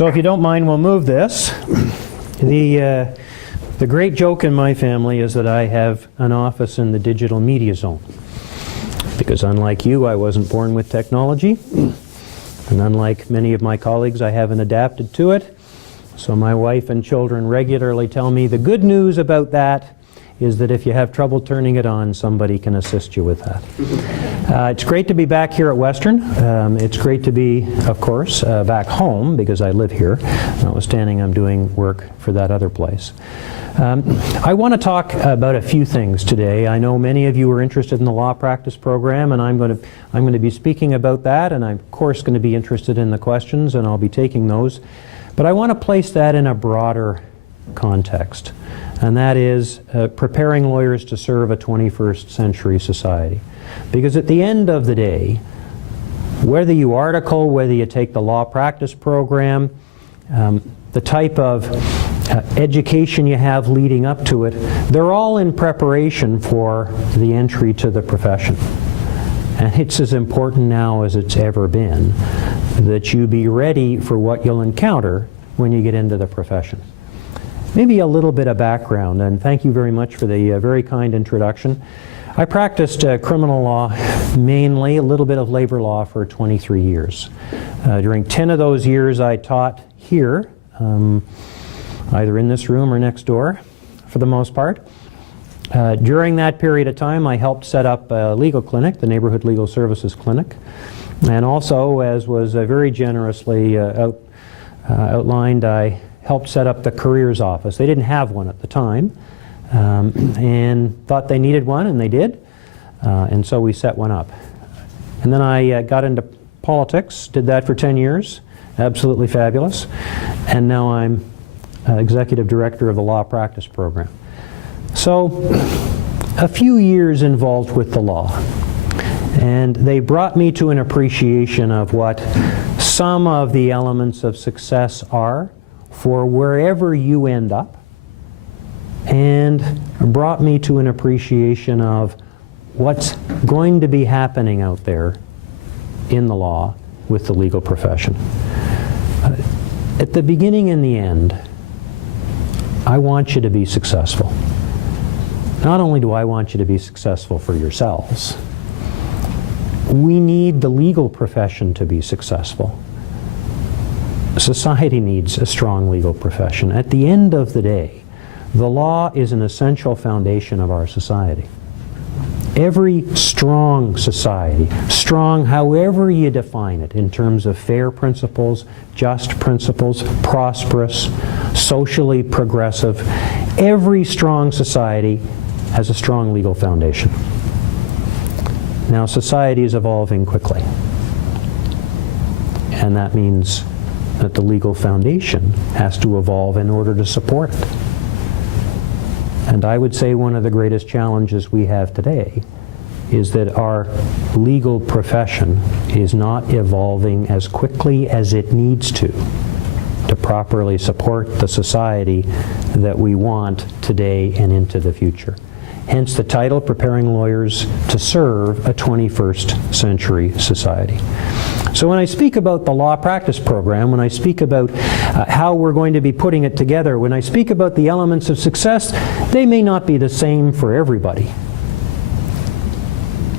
So if you don't mind, we'll move this. The great joke in my family is that I have an office in the digital media zone. Because unlike you, I wasn't born with technology. And unlike many of my colleagues, I haven't adapted to it. So my wife and children regularly tell me the good news about that is that if you have trouble turning it on, somebody can assist you with that. It's great to be back here at Western. It's great to be, of course, back home because I live here, notwithstanding I'm doing work for that other place. I want to talk about a few things today. I know many of you are interested in the law practice program, and I'm going to be speaking about that, and I'm of course going to be interested in the questions, and I'll be taking those. But I want to place that in a broader context, and that is preparing lawyers to serve a 21st century society. Because at the end of the day, whether you article, whether you take the law practice program, the type of education you have leading up to it, they're all in preparation for the entry to the profession. And it's as important now as it's ever been that you be ready for what you'll encounter when you get into the profession. Maybe a little bit of background, and thank you very much for the very kind introduction. I practiced criminal law, mainly a little bit of labor law, for 23 years. During 10 of those years I taught here, either in this room or next door, for the most part. During that period of time, I helped set up a legal clinic, the Neighborhood Legal Services Clinic, and also, as was very generously outlined, I helped set up the careers office. They didn't have one at the time, and thought they needed one, and they did, and so we set one up. And then I got into politics, did that for 10 years, absolutely fabulous, and now I'm executive director of the law practice program. So a few years involved with the law, and they brought me to an appreciation of what some of the elements of success are for wherever you end up, and brought me to an appreciation of what's going to be happening out there in the law with the legal profession. At the beginning and the end, I want you to be successful. Not only do I want you to be successful for yourselves, we need the legal profession to be successful. Society needs a strong legal profession. At the end of the day, the law is an essential foundation of our society. Every strong society, strong however you define it in terms of fair principles, just principles, prosperous, socially progressive, every strong society has a strong legal foundation. Now, society is evolving quickly, and that means that the legal foundation has to evolve in order to support it. And I would say one of the greatest challenges we have today is that our legal profession is not evolving as quickly as it needs to properly support the society that we want today and into the future. Hence the title, Preparing Lawyers to Serve a 21st Century Society. So when I speak about the law practice program, when I speak about how we're going to be putting it together, when I speak about the elements of success, they may not be the same for everybody.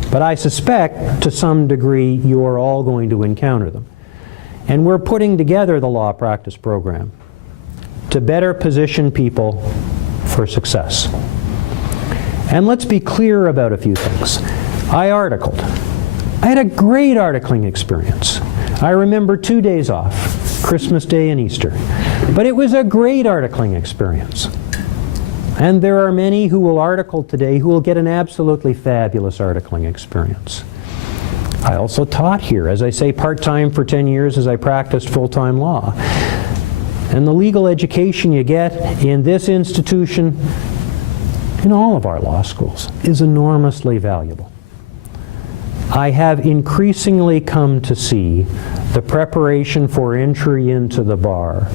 But I suspect to some degree you are all going to encounter them. And we're putting together the law practice program to better position people for success. And let's be clear about a few things. I articled. I had a great articling experience. I remember 2 days off, Christmas Day and Easter. But it was a great articling experience. And there are many who will article today who will get an absolutely fabulous articling experience. I also taught here, as I say, part-time for 10 years as I practiced full-time law. And the legal education you get in this institution, in all of our law schools, is enormously valuable. I have increasingly come to see the preparation for entry into the bar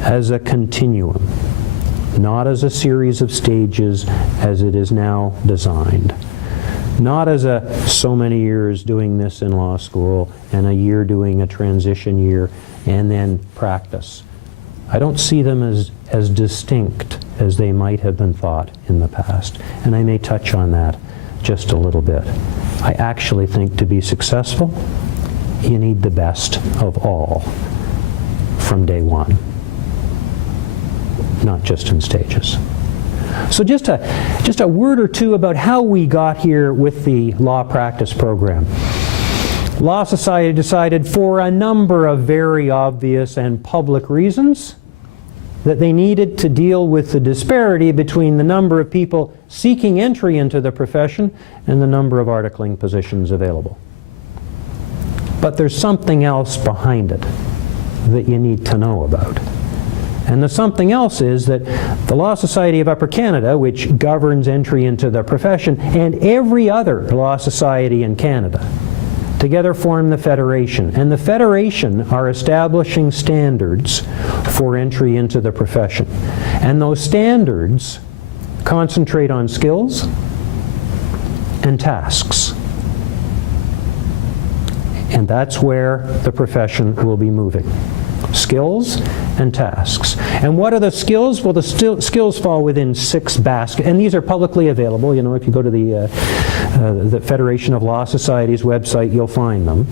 as a continuum, not as a series of stages as it is now designed. Not as so many years doing this in law school and a year doing a transition year and then practice. I don't see them as distinct as they might have been thought in the past. And I may touch on that just a little bit. I actually think to be successful, you need the best of all from day one, not just in stages. So just a word or two about how we got here with the law practice program. Law Society decided, for a number of very obvious and public reasons, that they needed to deal with the disparity between the number of people seeking entry into the profession and the number of articling positions available. But there's something else behind it that you need to know about. And the something else is that the Law Society of Upper Canada, which governs entry into the profession, and every other law society in Canada, together form the Federation. And the Federation are establishing standards for entry into the profession. And those standards concentrate on skills and tasks. And that's where the profession will be moving. Skills and tasks. And what are the skills? Well, the skills fall within 6 baskets, and these are publicly available. You know, if you go to the Federation of Law Societies website, you'll find them.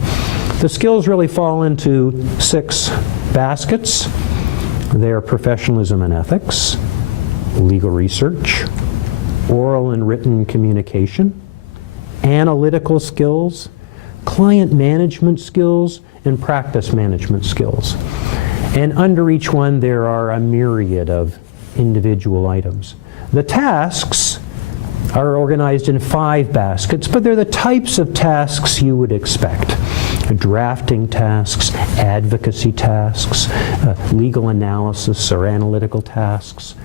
The skills really fall into 6 baskets. They are professionalism and ethics, legal research, oral and written communication, analytical skills, client management skills, and practice management skills. And under each one there are a myriad of individual items. The tasks are organized in 5 baskets, but they're the types of tasks you would expect. Drafting tasks, advocacy tasks, legal analysis or analytical tasks,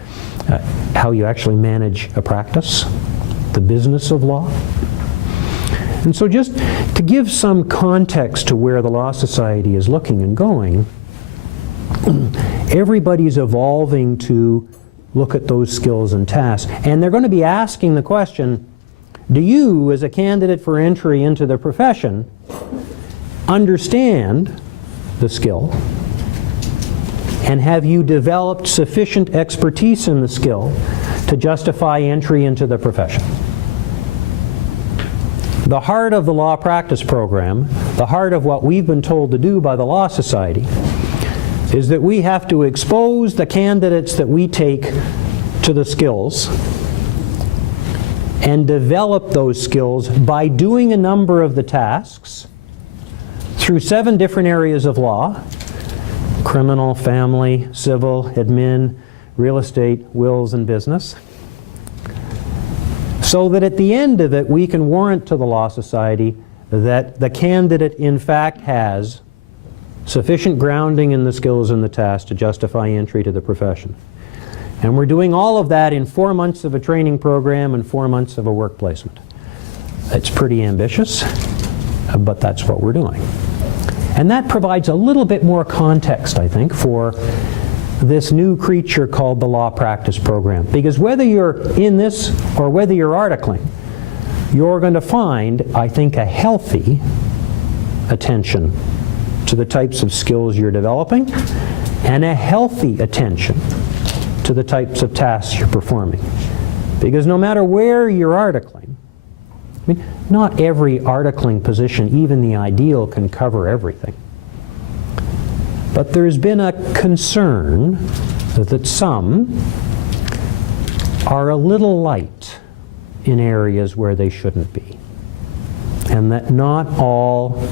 how you actually manage a practice, the business of law. And so just to give some context to where the Law Society is looking and going, everybody's evolving to look at those skills and tasks. And they're going to be asking the question, do you, as a candidate for entry into the profession, understand the skill? And have you developed sufficient expertise in the skill to justify entry into the profession? The heart of the law practice program, the heart of what we've been told to do by the Law Society, is that we have to expose the candidates that we take to the skills and develop those skills by doing a number of the tasks through 7 different areas of law: criminal, family, civil, admin, real estate, wills, and business. So that at the end of it, we can warrant to the Law Society that the candidate in fact has sufficient grounding in the skills and the tasks to justify entry to the profession. And we're doing all of that in 4 months of a training program and 4 months of a work placement. It's pretty ambitious, but that's what we're doing. And that provides a little bit more context, I think, for this new creature called the law practice program. Because whether you're in this or whether you're articling, you're going to find, I think, a healthy attention to the types of skills you're developing and a healthy attention to the types of tasks you're performing. Because no matter where you're articling, I mean, not every articling position, even the ideal, can cover everything. But there's been a concern that some are a little light in areas where they shouldn't be. And that not all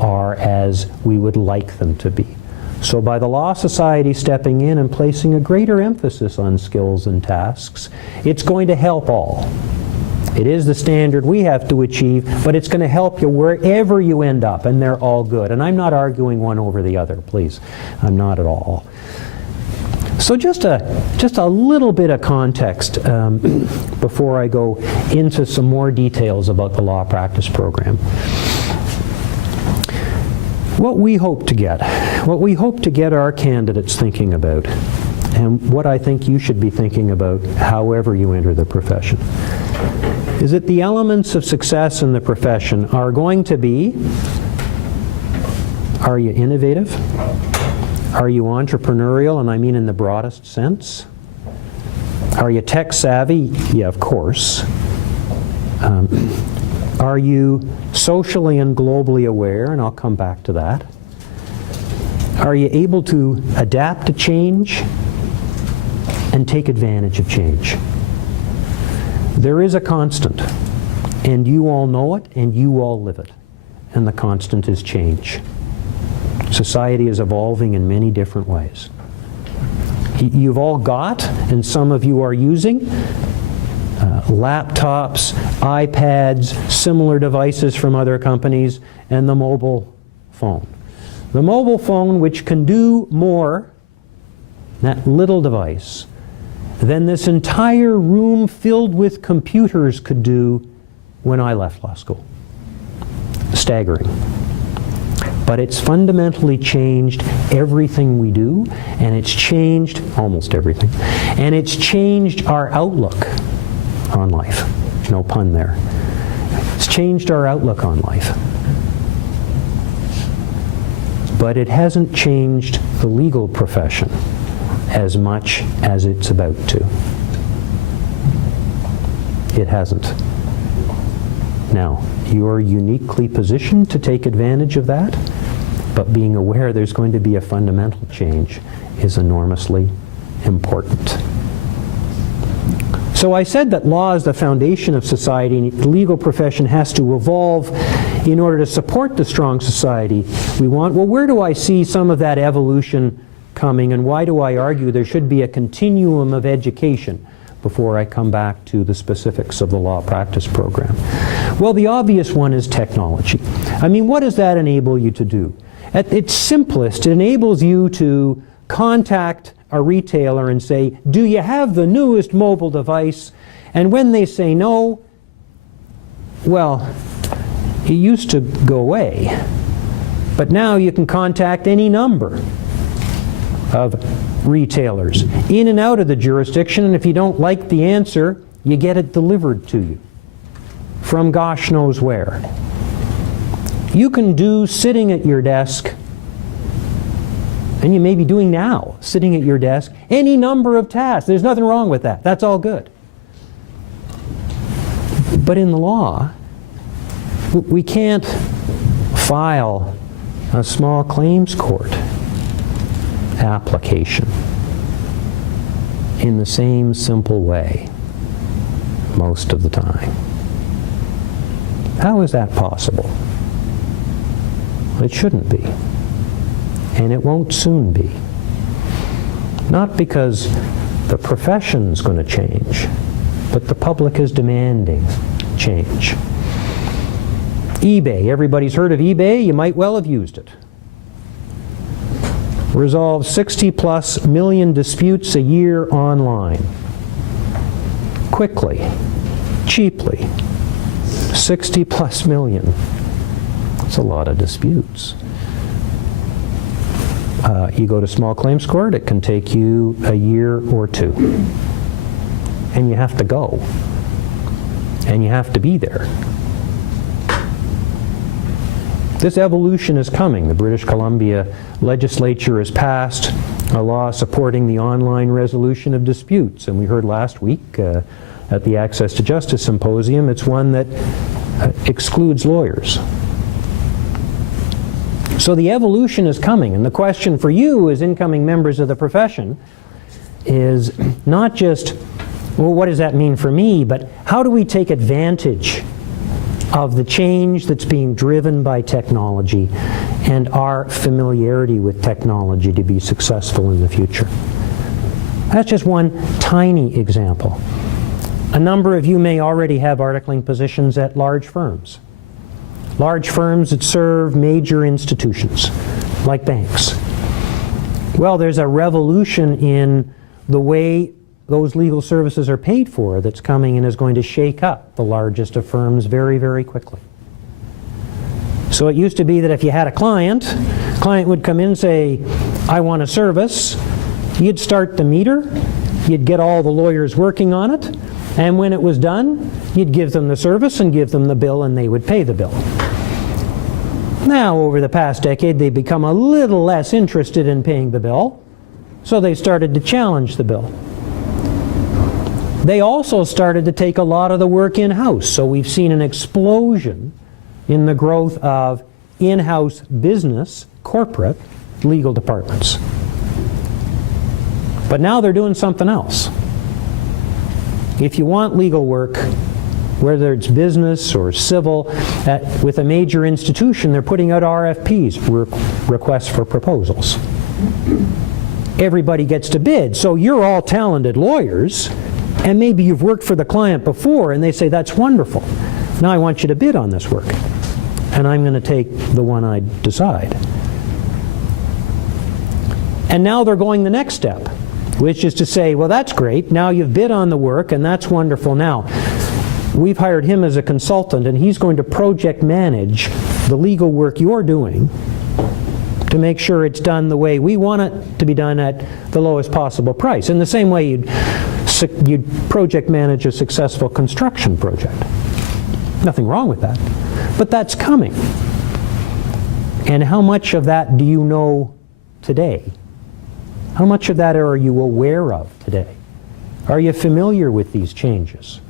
are as we would like them to be. So by the Law Society stepping in and placing a greater emphasis on skills and tasks, it's going to help all. It is the standard we have to achieve, but it's going to help you wherever you end up, and they're all good. And I'm not arguing one over the other, please. I'm not at all. So just a little bit of context before I go into some more details about the law practice program. What we hope to get our candidates thinking about, and what I think you should be thinking about however you enter the profession, is that the elements of success in the profession are going to be, are you innovative? Are you entrepreneurial, and I mean in the broadest sense? Are you tech savvy? Yeah, of course. Are you socially and globally aware? And I'll come back to that. Are you able to adapt to change and take advantage of change? There is a constant, and you all know it, and you all live it. And the constant is change. Society is evolving in many different ways. You've all got, and some of you are using, laptops, iPads, similar devices from other companies, and the mobile phone. The mobile phone, which can do more, that little device, than this entire room filled with computers could do when I left law school. Staggering. But it's fundamentally changed everything we do, and it's changed almost everything. And it's changed our outlook on life. No pun there. It's changed our outlook on life. But it hasn't changed the legal profession as much as it's about to. It hasn't. Now, you're uniquely positioned to take advantage of that, but being aware there's going to be a fundamental change is enormously important. So I said that law is the foundation of society, and the legal profession has to evolve in order to support the strong society we want. Well, where do I see some of that evolution coming, and why do I argue there should be a continuum of education before I come back to the specifics of the law practice program? Well, the obvious one is technology. I mean, what does that enable you to do? At its simplest, it enables you to contact a retailer and say, do you have the newest mobile device? And when they say no, well, it used to go away. But now you can contact any number of retailers in and out of the jurisdiction, and if you don't like the answer, you get it delivered to you from gosh knows where. You can do sitting at your desk, and you may be doing now, sitting at your desk, any number of tasks. There's nothing wrong with that. That's all good. But in the law, we can't file a small claims court application in the same simple way most of the time. How is that possible? It shouldn't be. And it won't soon be. Not because the profession's going to change, but the public is demanding change. eBay. Everybody's heard of eBay. You might well have used it. Resolves 60+ million disputes a year online. Quickly, cheaply. 60+ million. That's a lot of disputes. You go to small claims court, it can take you a year or two. And you have to go. And you have to be there. This evolution is coming. The British Columbia Legislature has passed a law supporting the online resolution of disputes. And we heard last week at the Access to Justice Symposium, it's one that excludes lawyers. So the evolution is coming, and the question for you as incoming members of the profession is not just, well, what does that mean for me, but how do we take advantage of the change that's being driven by technology and our familiarity with technology to be successful in the future? That's just one tiny example. A number of you may already have articling positions at large firms. Large firms that serve major institutions, like banks. Well, there's a revolution in the way those legal services are paid for that's coming and is going to shake up the largest of firms very, very quickly. So it used to be that if you had a client would come in and say, I want a service. You'd start the meter, you'd get all the lawyers working on it, And when it was done, you'd give them the service and give them the bill, and they would pay the bill. Now, over the past decade, they've become a little less interested in paying the bill, so they started to challenge the bill. They also started to take a lot of the work in-house, so we've seen an explosion in the growth of in-house business, corporate, legal departments. But now they're doing something else. If you want legal work, whether it's business or civil, with a major institution, they're putting out RFPs, requests for proposals. Everybody gets to bid, so you're all talented lawyers, and maybe you've worked for the client before, and they say, that's wonderful. Now I want you to bid on this work, and I'm going to take the one I decide. And now they're going the next step, which is to say, well, that's great, now you've bid on the work, and that's wonderful. Now, we've hired him as a consultant, and he's going to project manage the legal work you're doing to make sure it's done the way we want it to be done at the lowest possible price. In the same way you'd project manage a successful construction project. Nothing wrong with that. But that's coming. And how much of that do you know today? How much of that are you aware of today? Are you familiar with these changes?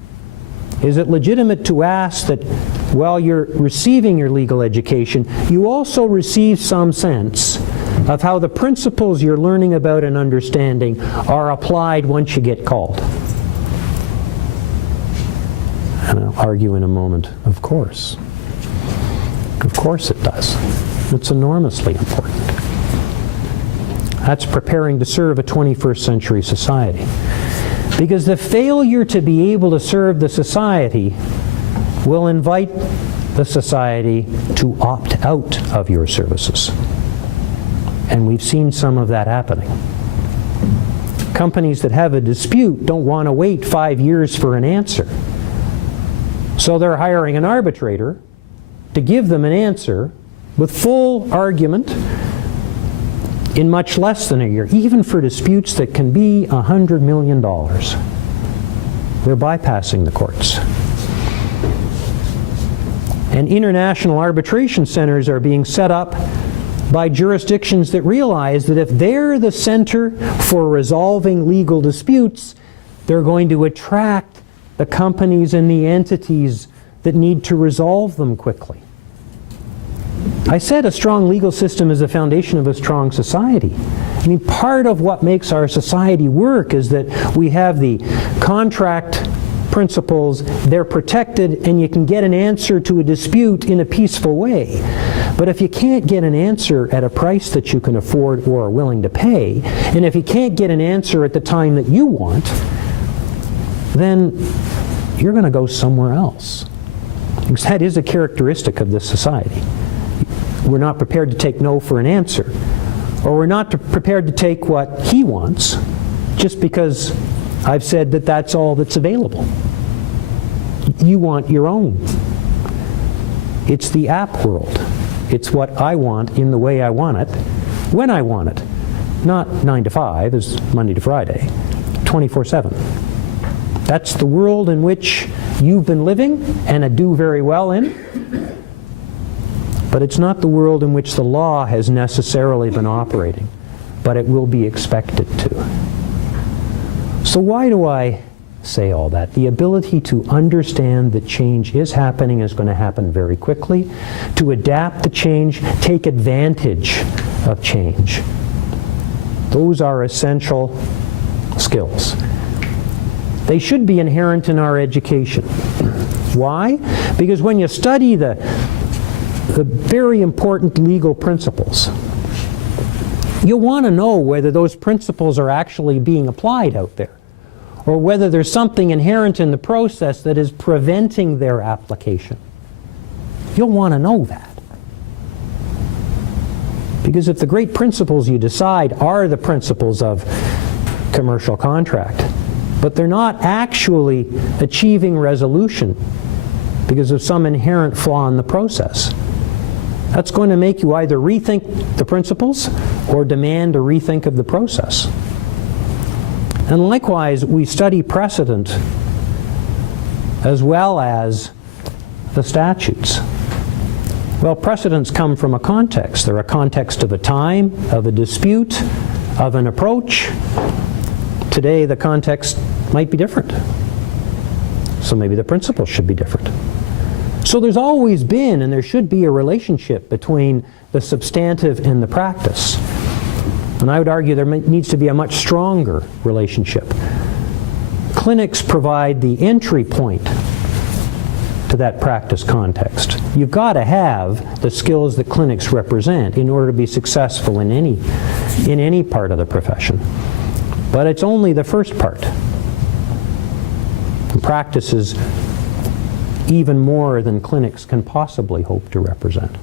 Is it legitimate to ask that while you're receiving your legal education, you also receive some sense of how the principles you're learning about and understanding are applied once you get called? And I'll argue in a moment, of course. Of course it does. It's enormously important. That's preparing to serve a 21st century society. Because the failure to be able to serve the society will invite the society to opt out of your services. And we've seen some of that happening. Companies that have a dispute don't want to wait 5 years for an answer. So they're hiring an arbitrator to give them an answer with full argument in much less than a year, even for disputes that can be $100 million. They're bypassing the courts. And international arbitration centers are being set up by jurisdictions that realize that if they're the center for resolving legal disputes, they're going to attract the companies and the entities that need to resolve them quickly. I said a strong legal system is the foundation of a strong society. I mean, part of what makes our society work is that we have the contract principles, they're protected, and you can get an answer to a dispute in a peaceful way. But if you can't get an answer at a price that you can afford or are willing to pay, and if you can't get an answer at the time that you want, then you're going to go somewhere else. Because that is a characteristic of this society. We're not prepared to take no for an answer, or we're not prepared to take what he wants just because I've said that that's all that's available. You want your own. It's the app world. It's what I want in the way I want it, when I want it. Not 9 to 5, as Monday to Friday, 24/7. That's the world in which you've been living and do very well in. But it's not the world in which the law has necessarily been operating, but it will be expected to. So why do I say all that? The ability to understand that change is happening, is going to happen very quickly, to adapt to change, take advantage of change. Those are essential skills. They should be inherent in our education. Why? Because when you study the very important legal principles, you'll want to know whether those principles are actually being applied out there, or whether there's something inherent in the process that is preventing their application. You'll want to know that. Because if the great principles you decide are the principles of commercial contract, but they're not actually achieving resolution because of some inherent flaw in the process, that's going to make you either rethink the principles or demand a rethink of the process. And likewise, we study precedent as well as the statutes. Well, precedents come from a context. They're a context of a time, of a dispute, of an approach. Today, the context might be different. So maybe the principles should be different. So there's always been, and there should be, a relationship between the substantive and the practice. And I would argue there needs to be a much stronger relationship. Clinics provide the entry point to that practice context. You've got to have the skills that clinics represent in order to be successful in any part of the profession. But it's only the first part. Practice is even more than clinics can possibly hope to represent.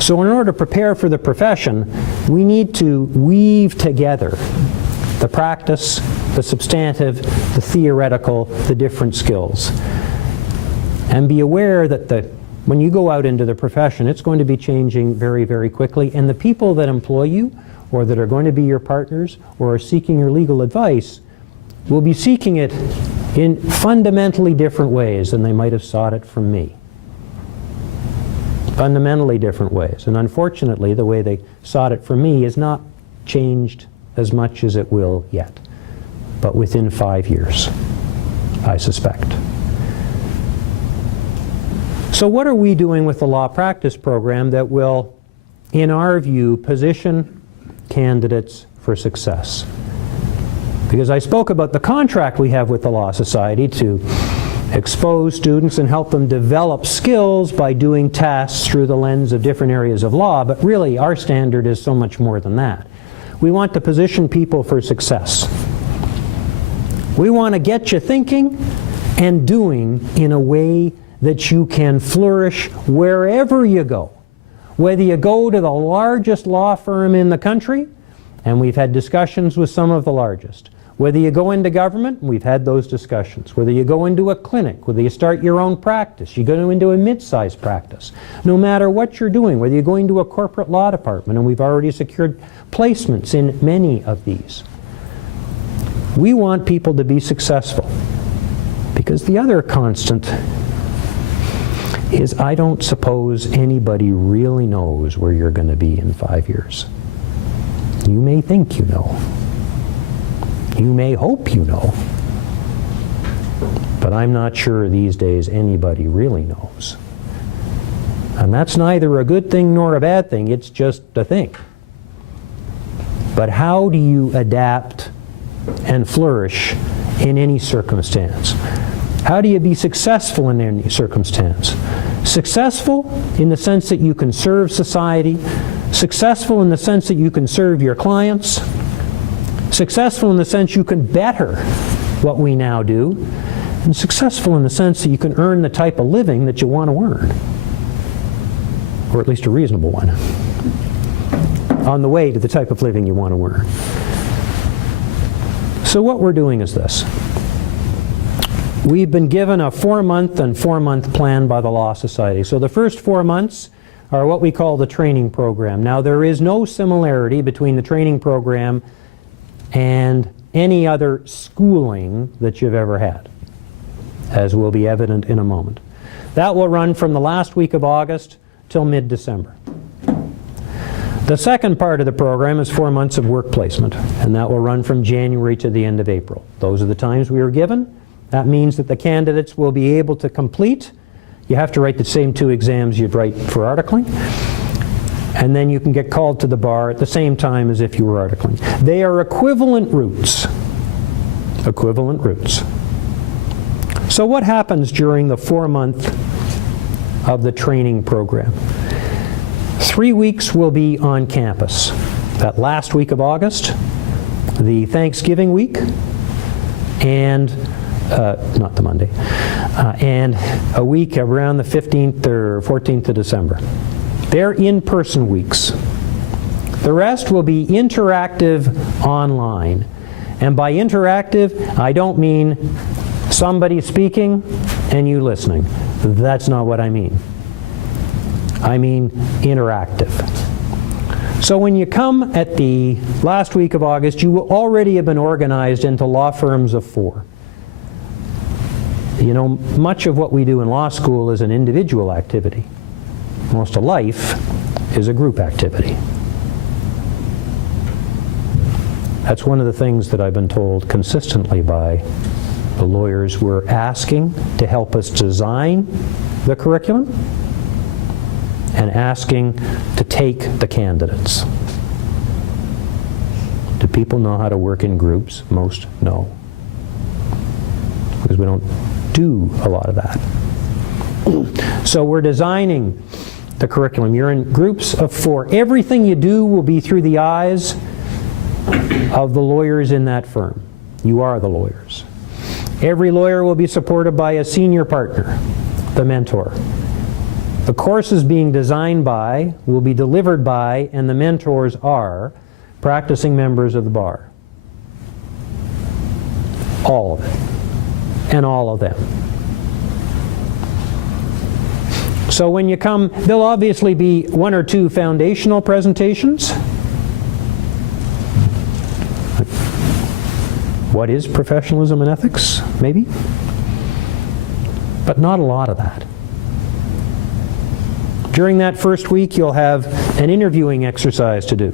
So in order to prepare for the profession, we need to weave together the practice, the substantive, the theoretical, the different skills. And be aware that when you go out into the profession, it's going to be changing very, very quickly. And the people that employ you, or that are going to be your partners, or are seeking your legal advice, will be seeking it in fundamentally different ways than they might have sought it from me. Fundamentally different ways. And unfortunately, the way they sought it from me is not changed as much as it will yet. But within 5 years, I suspect. So what are we doing with the law practice program that will, in our view, position candidates for success? Because I spoke about the contract we have with the Law Society to expose students and help them develop skills by doing tasks through the lens of different areas of law, but really our standard is so much more than that. We want to position people for success. We want to get you thinking and doing in a way that you can flourish wherever you go. Whether you go to the largest law firm in the country, and we've had discussions with some of the largest. Whether you go into government, we've had those discussions. Whether you go into a clinic, whether you start your own practice, you go into a mid-sized practice. No matter what you're doing, whether you're going to a corporate law department, and we've already secured placements in many of these. We want people to be successful. Because the other constant is I don't suppose anybody really knows where you're going to be in 5 years. You may think you know. You may hope you know. But I'm not sure these days anybody really knows. And that's neither a good thing nor a bad thing, it's just a thing. But how do you adapt and flourish in any circumstance? How do you be successful in any circumstance? Successful in the sense that you can serve society, successful in the sense that you can serve your clients, successful in the sense you can better what we now do, and successful in the sense that you can earn the type of living that you want to earn, or at least a reasonable one, on the way to the type of living you want to earn. So what we're doing is this. We've been given a 4-month and 4-month plan by the Law Society. So the first 4 months are what we call the training program. Now there is no similarity between the training program and any other schooling that you've ever had, as will be evident in a moment. That will run from the last week of August till mid-December. The second part of the program is 4 months of work placement, and that will run from January to the end of April. Those are the times we were given. That means that the candidates will be able to complete. You have to write the same 2 exams you'd write for articling. And then you can get called to the bar at the same time as if you were articling. They are equivalent routes. Equivalent routes. So what happens during the 4-month of the training program? 3 weeks will be on campus. That last week of August, the Thanksgiving week, and not the Monday, and a week around the 15th or 14th of December. They're in-person weeks. The rest will be interactive online. And by interactive, I don't mean somebody speaking and you listening. That's not what I mean. I mean interactive. So when you come at the last week of August, you will already have been organized into law firms of 4. You know, much of what we do in law school is an individual activity. Most of life is a group activity. That's one of the things that I've been told consistently by the lawyers we're asking to help us design the curriculum and asking to take the candidates. Do people know how to work in groups? Most no. Because we don't do a lot of that. So we're designing the curriculum. You're in groups of 4. Everything you do will be through the eyes of the lawyers in that firm. You are the lawyers. Every lawyer will be supported by a senior partner, the mentor. The courses being designed by, will be delivered by, and the mentors are practicing members of the bar. All of it. And all of them. So when you come, there'll obviously be 1 or 2 foundational presentations. What is professionalism and ethics? Maybe. But not a lot of that. During that first week, you'll have an interviewing exercise to do.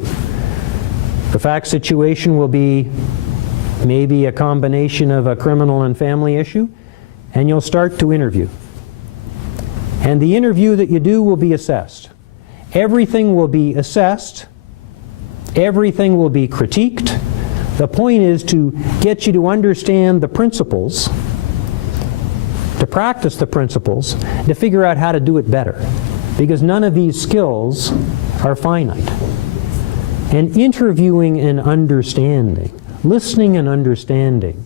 The fact situation will be maybe a combination of a criminal and family issue, and you'll start to interview. And the interview that you do will be assessed. Everything will be assessed. Everything will be critiqued. The point is to get you to understand the principles, to practice the principles, to figure out how to do it better. Because none of these skills are finite. And interviewing and understanding, listening and understanding,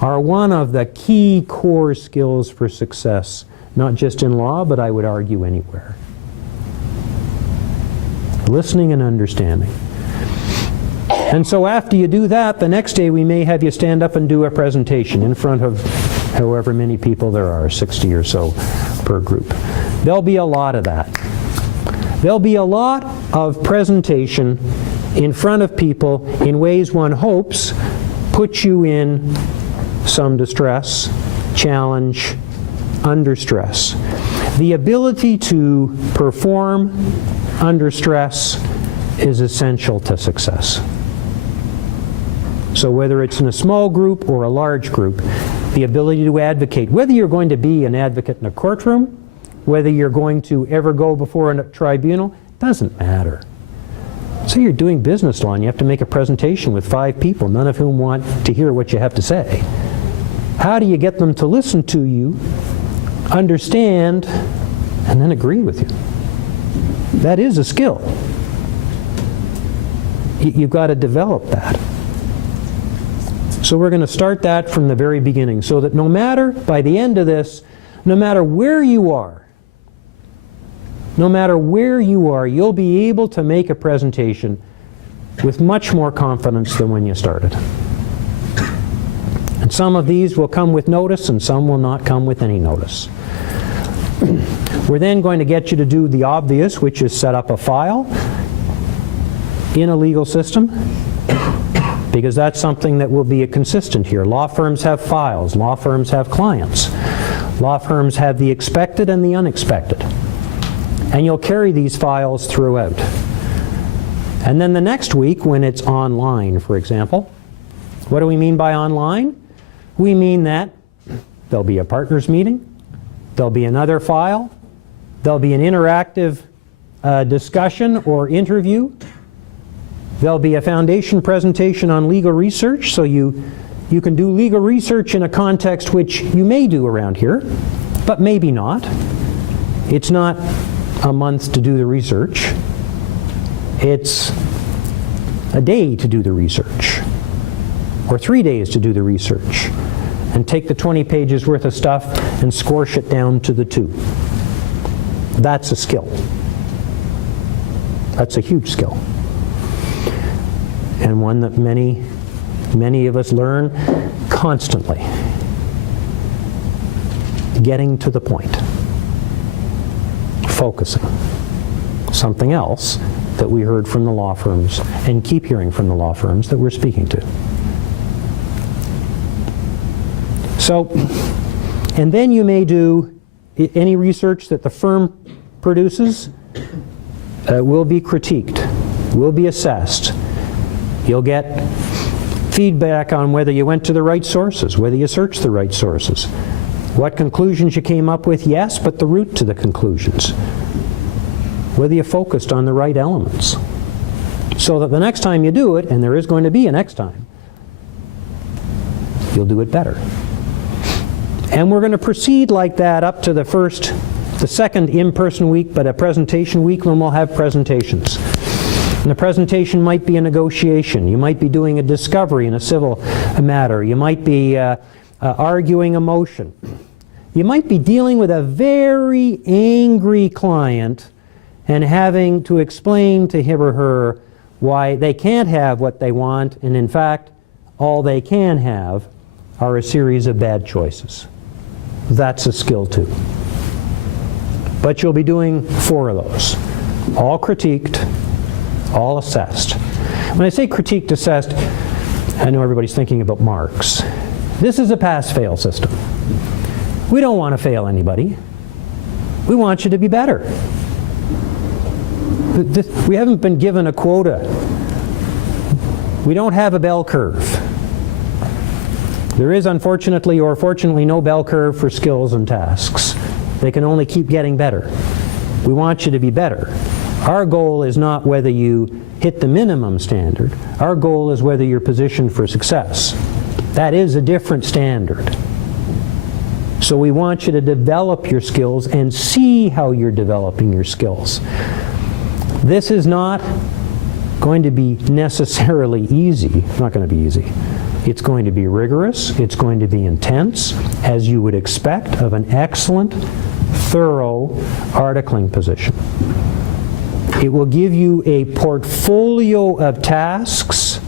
are one of the key core skills for success, not just in law, but I would argue anywhere. Listening and understanding. And so after you do that, the next day we may have you stand up and do a presentation in front of however many people there are, 60 or so per group. There'll be a lot of that. There'll be a lot of presentation in front of people in ways one hopes put you in some distress, challenge, under stress. The ability to perform under stress is essential to success. So whether it's in a small group or a large group, the ability to advocate, whether you're going to be an advocate in a courtroom, whether you're going to ever go before a tribunal, doesn't matter. So you're doing business law and you have to make a presentation with 5 people, none of whom want to hear what you have to say. How do you get them to listen to you, understand, and then agree with you? That is a skill. You've got to develop that. So we're going to start that from the very beginning so that no matter, by the end of this, no matter where you are, you'll be able to make a presentation with much more confidence than when you started. And some of these will come with notice and some will not come with any notice. We're then going to get you to do the obvious, which is set up a file in a legal system, because that's something that will be a consistent here. Law firms have files. Law firms have clients. Law firms have the expected and the unexpected. And you'll carry these files throughout. And then the next week, when it's online, for example, what do we mean by online? We mean that there'll be a partners meeting, there'll be another file, there'll be an interactive discussion or interview, there'll be a foundation presentation on legal research, so you can do legal research in a context which you may do around here, but maybe not. It's not a month to do the research. It's a day to do the research, or 3 days to do the research, and take the 20 pages worth of stuff and squash it down to the 2. That's a skill. That's a huge skill. And one that many of us learn constantly. Getting to the point. Focusing. Something else that we heard from the law firms and keep hearing from the law firms that we're speaking to. So, And then you may do any research that the firm produces will be critiqued, will be assessed. You'll get feedback on whether you went to the right sources, whether you searched the right sources. What conclusions you came up with, yes, but the route to the conclusions. Whether you focused on the right elements. So that the next time you do it, and there is going to be a next time, you'll do it better. And we're going to proceed like that up to the second in-person week, but a presentation week when we'll have presentations. And the presentation might be a negotiation. You might be doing a discovery in a civil matter. You might be arguing a motion. You might be dealing with a very angry client and having to explain to him or her why they can't have what they want, and in fact, all they can have are a series of bad choices. That's a skill too. But you'll be doing 4 of those, all critiqued, all assessed. When I say critiqued, assessed, I know everybody's thinking about marks. This is a pass-fail system. We don't want to fail anybody. We want you to be better. We haven't been given a quota. We don't have a bell curve. There is, unfortunately or fortunately, no bell curve for skills and tasks. They can only keep getting better. We want you to be better. Our goal is not whether you hit the minimum standard. Our goal is whether you're positioned for success. That is a different standard. So we want you to develop your skills and see how you're developing your skills. This is not going to be necessarily easy. It's not going to be easy. It's going to be rigorous. It's going to be intense, as you would expect of an excellent, thorough articling position. It will give you a portfolio of tasks,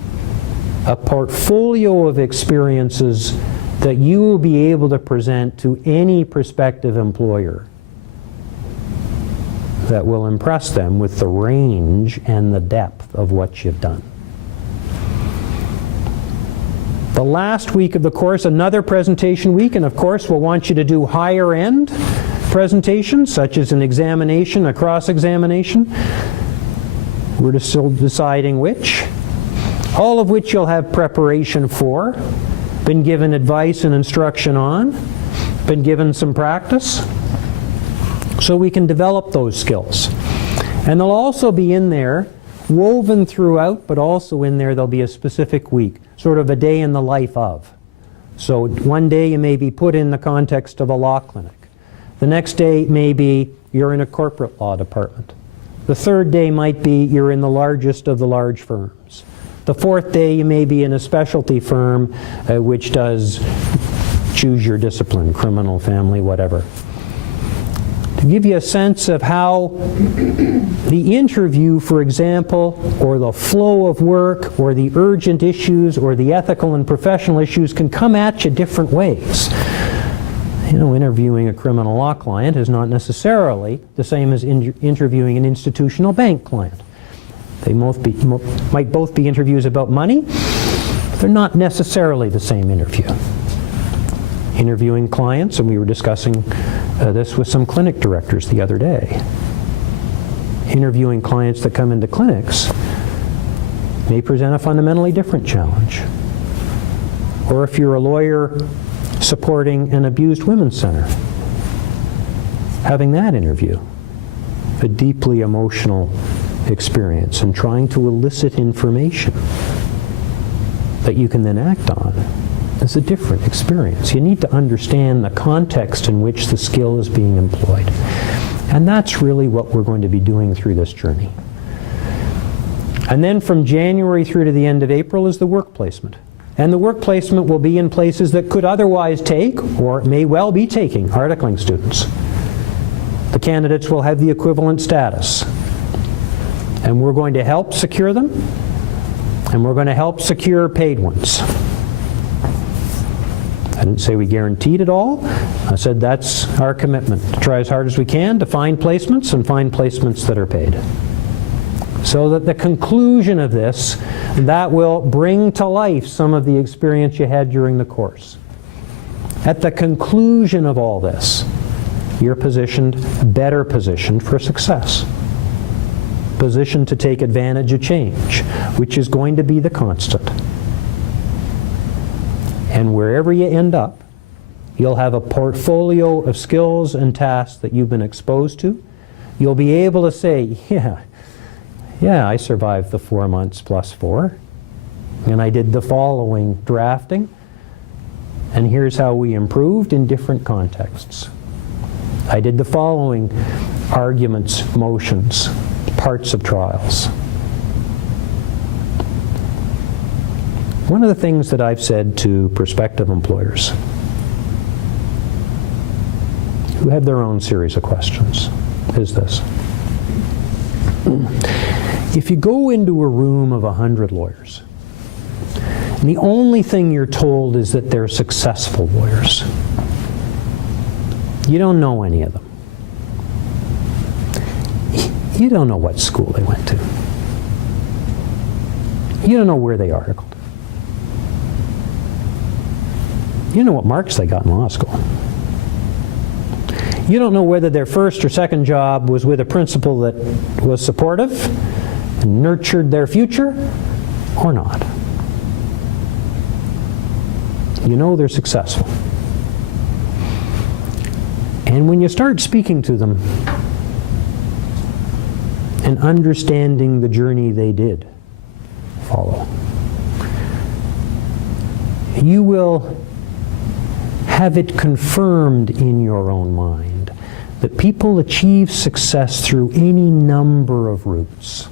a portfolio of experiences that you will be able to present to any prospective employer that will impress them with the range and the depth of what you've done. The last week of the course, another presentation week, and of course we'll want you to do higher end presentations, such as an examination, a cross-examination. We're still deciding which. All of which you'll have preparation for, been given advice and instruction on, been given some practice, so we can develop those skills. And they'll also be in there, woven throughout, but also in there there'll be a specific week, sort of a day in the life of. So one day you may be put in the context of a law clinic. The next day may be you're in a corporate law department. The third day might be you're in the largest of the large firms. The fourth day you may be in a specialty firm which does choose your discipline, criminal, family, whatever. To give you a sense of how the interview, for example, or the flow of work, or the urgent issues, or the ethical and professional issues can come at you different ways. You know, interviewing a criminal law client is not necessarily the same as interviewing an institutional bank client. They might both be interviews about money, but they're not necessarily the same interview. Interviewing clients, and we were discussing this with some clinic directors the other day. Interviewing clients that come into clinics may present a fundamentally different challenge. Or if you're a lawyer supporting an abused women's center, having that interview, a deeply emotional experience, and trying to elicit information that you can then act on. It's a different experience. You need to understand the context in which the skill is being employed. And that's really what we're going to be doing through this journey. And then from January through to the end of April is the work placement. And the work placement will be in places that could otherwise take, or may well be taking, articling students. The candidates will have the equivalent status. And we're going to help secure them, and we're going to help secure paid ones. I didn't say we guaranteed it all. I said that's our commitment, to try as hard as we can to find placements, and find placements that are paid. So that the conclusion of this, that will bring to life some of the experience you had during the course. At the conclusion of all this, you're better positioned for success. Positioned to take advantage of change, which is going to be the constant. And wherever you end up, you'll have a portfolio of skills and tasks that you've been exposed to. You'll be able to say, yeah, I survived the 4 months plus 4, and I did the following drafting, and here's how we improved in different contexts. I did the following arguments, motions, parts of trials. One of the things that I've said to prospective employers who have their own series of questions is this. If you go into a room of 100 lawyers, and the only thing you're told is that they're successful lawyers, you don't know any of them. You don't know what school they went to. You don't know where they articled. You don't know what marks they got in law school. You don't know whether their first or second job was with a principal that was supportive and nurtured their future or not. You know they're successful. And when you start speaking to them and understanding the journey they did follow, you will have it confirmed in your own mind that people achieve success through any number of routes.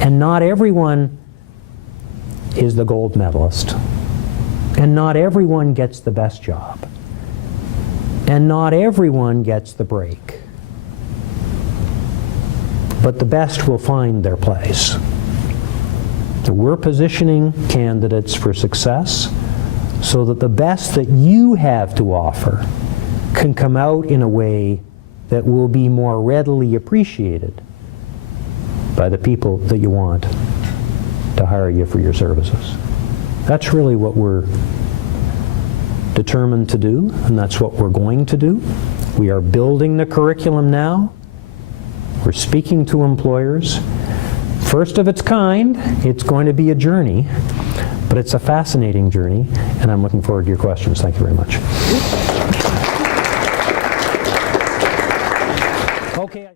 And not everyone is the gold medalist. And not everyone gets the best job. And not everyone gets the break. But the best will find their place. So we're positioning candidates for success so that the best that you have to offer can come out in a way that will be more readily appreciated by the people that you want to hire you for your services. That's really what we're determined to do, and that's what we're going to do. We are building the curriculum now. We're speaking to employers. First of its kind, it's going to be a journey, but it's a fascinating journey, and I'm looking forward to your questions. Thank you very much. Okay.